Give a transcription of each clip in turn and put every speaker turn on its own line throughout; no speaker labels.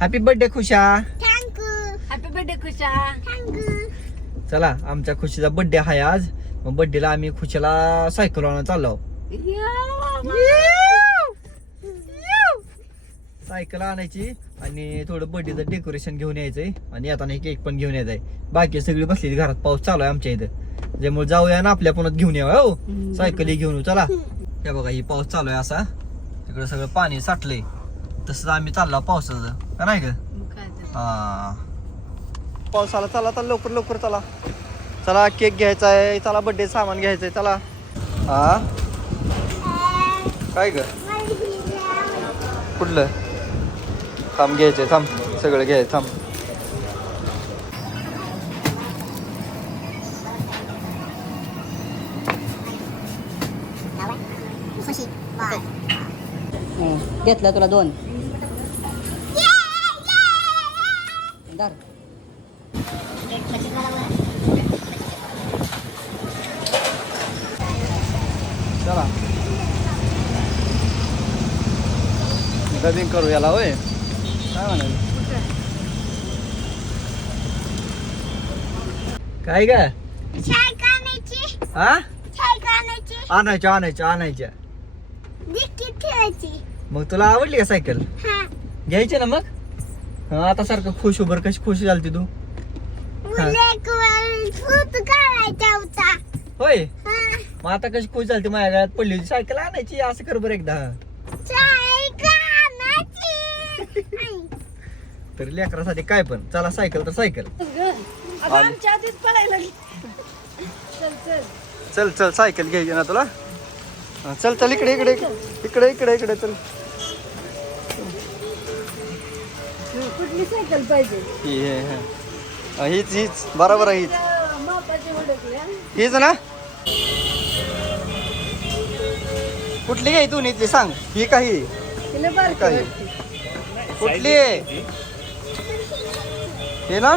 Happy birthday Khusha
happy birthday Khusha
चला आमच्या खुशीचा birthday आहे आज. मग बर्थडेला आम्ही खुशीला सायकल आणून चाललो. सायकल आणायची आणि थोडं बर्थडेचं डेकोरेशन घेऊन यायचंय आणि येताना केक पण घेऊन यायचंय. बाकी सगळी बसली घरात पाऊस चालू आहे आमच्या इथं. त्यामुळे जाऊया ना आपल्या पुन्हा घेऊन यावं हो. सायकल घेऊन येऊ चला. हे बघा ही पाऊस चालू आहे असा. तिकडे सगळं पाणी साठलंय. तसंच आम्ही चाललो पावसाचं. का नाही का हा. पावसाला चला चला लवकर लवकर चला. चला केक घ्यायचा आहे चला बर्थडे सामान घ्यायचंय चला. हा? काय ग? कुठलं? थांब घ्यायचंय थांब. सगळं घ्यायचं थांब.
घेतलं तुला दोन धर.
चला डबिंग करू याला होय? काय म्हणाल? काय हा आणायच्या आणायच्या आणायच्या. मग तुला आवडली का सायकल? घ्यायची ना मग? हा, आता सारखं खुश उभर कशी खुश झालती तू? होय? मग आता कशी खुश झालती? माझ्या गळ्यात पडली होती. सायकल आणायची असं कर बरं एकदा. तर लेकरासाठी काय पण. चला सायकल तर सायकल आली.
आमच्या आधीच पळायला लागली. चल चल.
चल चल सायकल घ्यायची ना तुला. हा, चल चल इकडे इकडे इकडे इकडे इकडे चल.
कुठली सायकल पाहिजे?
ही हे, हे. हा, हीच हीच. बरोबर आहे हीच.
मापाची
हीच ना? कुठली घ्याय तू इथली सांग. ही काही
तिला बारकी
काय?
वाटते.
कुठली आहे? हे ना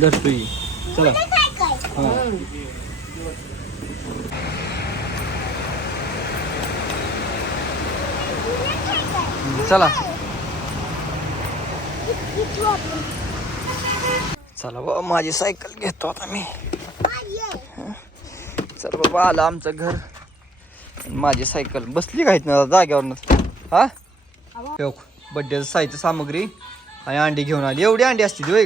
धरतो चला. हा. चला. चला बाबा माझी सायकल घेतो आता मी. चल बाबा आलं आमचं घर. माझी सायकल बसली काहीत ना जाग्यावर हा? बड्डेचं साहित्य सामग्री आणि अंडी घेऊन आली. एवढी अंडी असते ती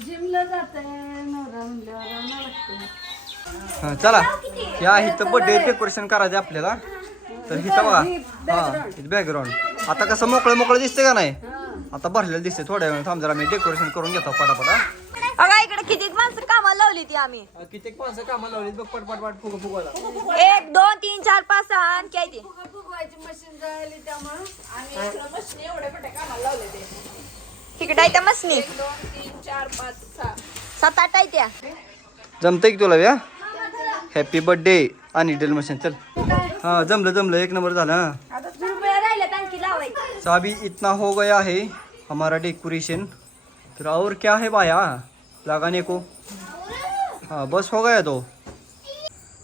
जिमला जाते आणावं लागतं
हा, चला. या इथं बर्थडे डेकोरेशन करायचं आपल्याला. तर इथं बघा. हा इथं बॅकग्राऊंड आता कसं मोकळं मोकळं दिसतंय का नाही? आता भरलेलं दिसतंय. थोड्या वेळ थांब जरा मी डेकोरेशन करून घेतो पटापटा.
अगं इकडे किती माणसं कामाला लावली ती आम्ही?
कित्येक माणसं कामाला लावली? बघ पट पट पट फुग फुगवायला.
एक दोन तीन चार पाच सहा आणखी आहे ती?
फुगवायची मशीन जळाली त्यामुळं. इकडं मशीन एवढ्या मोठ्या कामाला लावले ते.
तिकडे आहे त्या मसनी
एक दोन तीन चार पाच सहा.
सात आठ आहे त्या.
जमतंय की तुला हॅपी बर्थडे आणि ड्रिल मशीन चल. हाँ जमलं जमलं. एक नंबर झालं हाँ.
आता रुपया राहिल्यात आणखी लावायची.
तो अभी इतना हो गया है हमारा डेकोरेशन फिर और क्या है भाया लगाने को हाँ बस हो गया तो.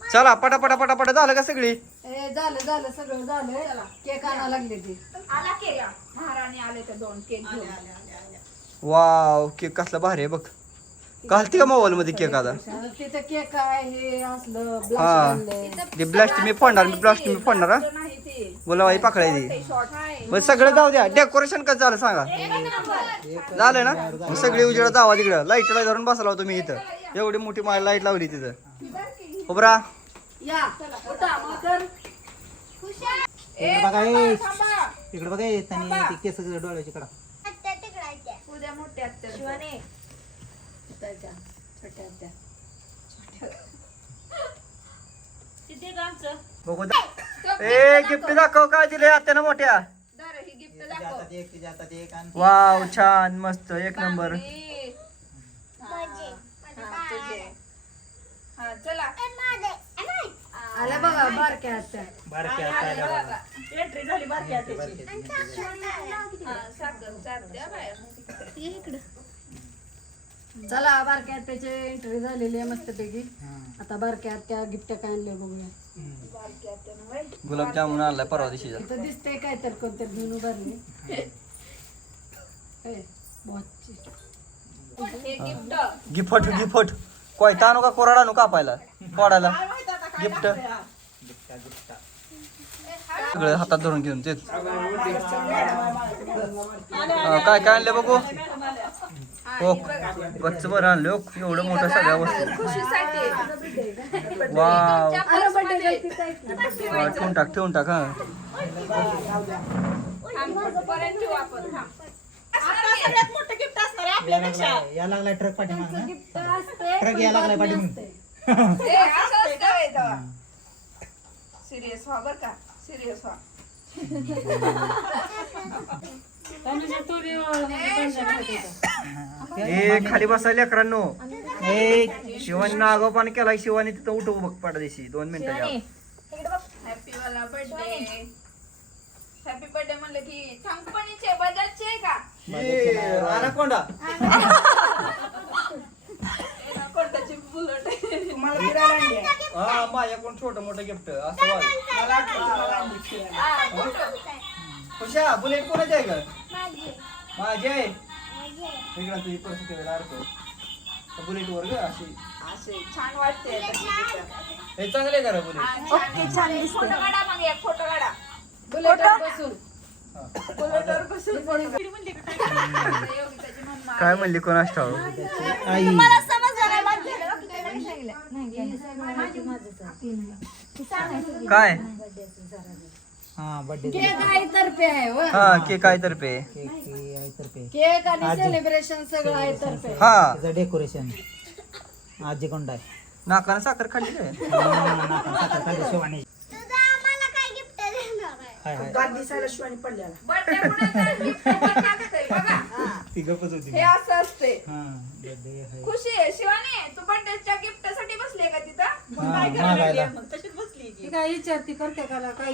चला पटा पटा पटा पटा झालं का सगळी?
ए झालं झालं सगळं झालं केक आणा लागले ते.
आला केक.
महाराणी आले तर दोन केक घेऊन.
वाव केक कसला भारी आहे बघ. घालते का मोबाईल मध्ये केक आता?
तिथं केक हे असलं ब्लास्ट.
ते ब्लास्ट मी फोडणार मी ब्लास्ट मी फोडणार हा?
नाही ते.
बोलावाई पकडायची
शॉर्ट आहे
मग सगळं जाऊ द्या. डेकोरेशन कसं झालं सांगा? झालं ना? मग सगळी उजेड जावा तिकडं. लाईटला धरून बसला होतो मी इथं. एवढी मोठी मला लाइट लावली तिथं.
इकडे बघा. इकडे बघा त्यांनी ते केस डोळ्याची कडा
उद्या मोठ्या
बघू दा- ए गिफ्ट दाखव. काय दिले आत्यानं मोठ्या?
दर ही गिफ्ट
तुझ्या हातात एक तुझ्या हातात एक आणि
वाव छान मस्त एक नंबर.
भाकरी. हा, तुझे. हा, चला.
आल्या बघा बारक्या आत्या.
बारक्या हाताला बघा.
एंट्री झाली बारक्या
बारक्या
त्याची.
हाताची.
हा, साखर चालते बाहेर.
चला बारक्या आत्याची एंट्री झालेली आहे मस्तपैकी. आता बारक्या आत्या गिफ्ट काय आणले बघूया.
गुलाबजामुन आणलाय परवा दिवशीचा
इथं दिसतंय काय तर कोणतरी घेऊन उभारले
हे गिफ्ट
गिफ्ट गिफ्ट. कोयता आणू का कोराडा आणू कापायला? फोडायला. गिफ्ट. सगळं हातात धरून घेऊन तेच. काय काय आणलं बघू? हो गच्च बरं आणलं. एवढं मोठं सगळ्या वस्तू.
खुशीसाठी.
वाव. ठेवून टाक ठेवून टाक हा.
या लागलाय ट्रक ट्रक या लागलाय.
सिरियस व्हा बर का? सिरियस व्हा.
ए खाली बसायला लेकरांनो
ए
शिवानी नागोपान केलाय शिवानी तिथं उठव बघ पाडा दिवशी दोन मिनिटं
हॅपी वाला बर्थडे हॅपी बर्थडे म्हणलं की कंपनीचे बजाजचे का
अनाकोंडा
ए, ना, कोणत्याची बुलेट
हा माझ्याकडून छोटं मोठं गिफ्ट असं खुशा बुलेट कोणाची आहे का माझी आहे इकडं तुझी परिस्थिती वेळेला अडकव बुलेट वर ग अशी
असे छान वाटते
हे चांगले करा बुलेट
फोटो काढा मग एक फोटो काढा
बुलेटवर बसून
बुलेटवर बसून योगिताची मम्मा
काय म्हणली कोण ठाव
आई
काय
हा बर्थडे
केक आहे हो.
हा के काय तर्फे.
केक ची आई तर्फे.
केक आणि सेलिब्रेशन सगळं आहे तर्फे.
हा.
डेकोरेशन आजी कोंड आहे?
नाकानं साखर खाल्ली काय?
साखर शिवानी. हाय हाय.
बर्थडे कुणाचा बघा.
ती गपच होती.
हे असं असते
हा बर्थडे आहे.
खुशी आहे. शिवानी तू बर्थडेच्या गिफ्टसाठी बसले का तिथं?
हा, मागायला.
ती. काय विचारती करते का काय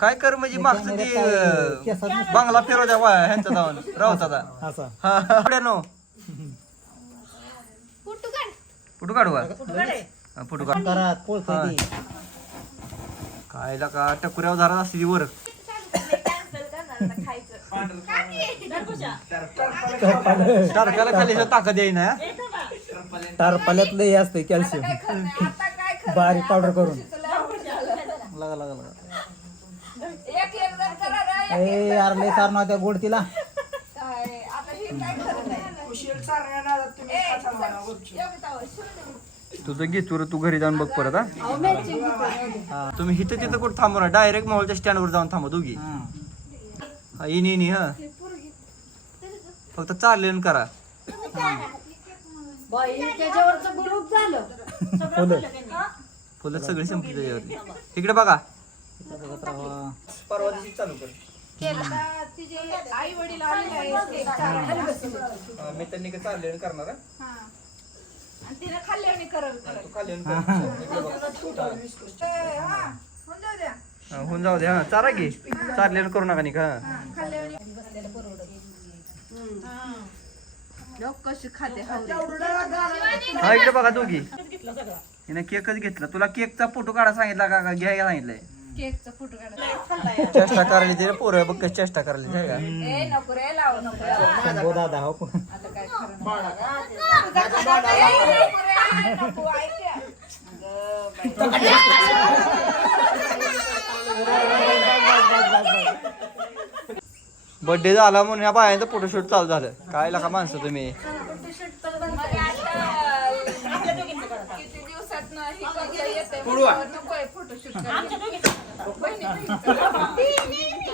काय कर म्हणजे मागचं ते अं, बांगला फिरव द्या वा- ह्यांचा जाऊन रावताचा
असा
हा हा, पुढे नो फोटो काढू का? हा, फोटो काढ.
करात पोळतोय ती
काय का टकुऱ्यावर धरा असते वर. टारकाला खाली ताकद येईना हा?
टारपाल्यातलं हे असतंय कॅल्शियम. बारीक
आता
करून.
लय झालं.
लगा लगा लगा
एक एक जण करा रे, एक
ए यार लय सारणार त्या गोड तिला.
हे.
तुझं घे तुर तू घरी जाऊन बघ परत हा. हा, तुम्ही इथं तिथं कुठं थांबू ना डायरेक्ट मॉलच्या स्टँडवर जाऊन थांबा दोघी.
हा.
हा, इनी इनी हा. फक्त चाललेलं करा.
बाई त्याच्यावरचं ग्रुप झालं.
फुलं.
फुलं सगळी संपली त्याच्यावरती. इकडे बघा. परवा दिवशी चालू कर.
आई वडील आलेले आहेत केक चालायला.
मी त्यांनी काय चाललेलं करणार हा?
हा. तिने खाल्ल्याने करल हा, होऊन जाऊ द्या.
हा, हा चारा घे चाललेलं करू नका
हा, हा. लोक कशी खाते.
हा इकडे बघा दोघी. हिने केकच घेतला. तुला केकचा फोटो काढा सांगितला का का घ्यायला सांगितलंय?
केकचा फोटो काढा
चेष्टा करायला ते पोरं बघ कशी चेष्टा करायला ते का
ए नको रे लाव नको लाव.
शंभो दादा हो
आता काय खरं नाही. ए, नको रे, नको, ऐक या. अगं बाई.
बर्थडे झाला म्हणून या बायांचं फोटोशूट चालू झालं काय लका माणसं तुम्ही
मग आता पुढवा ไม่ไม่ไม่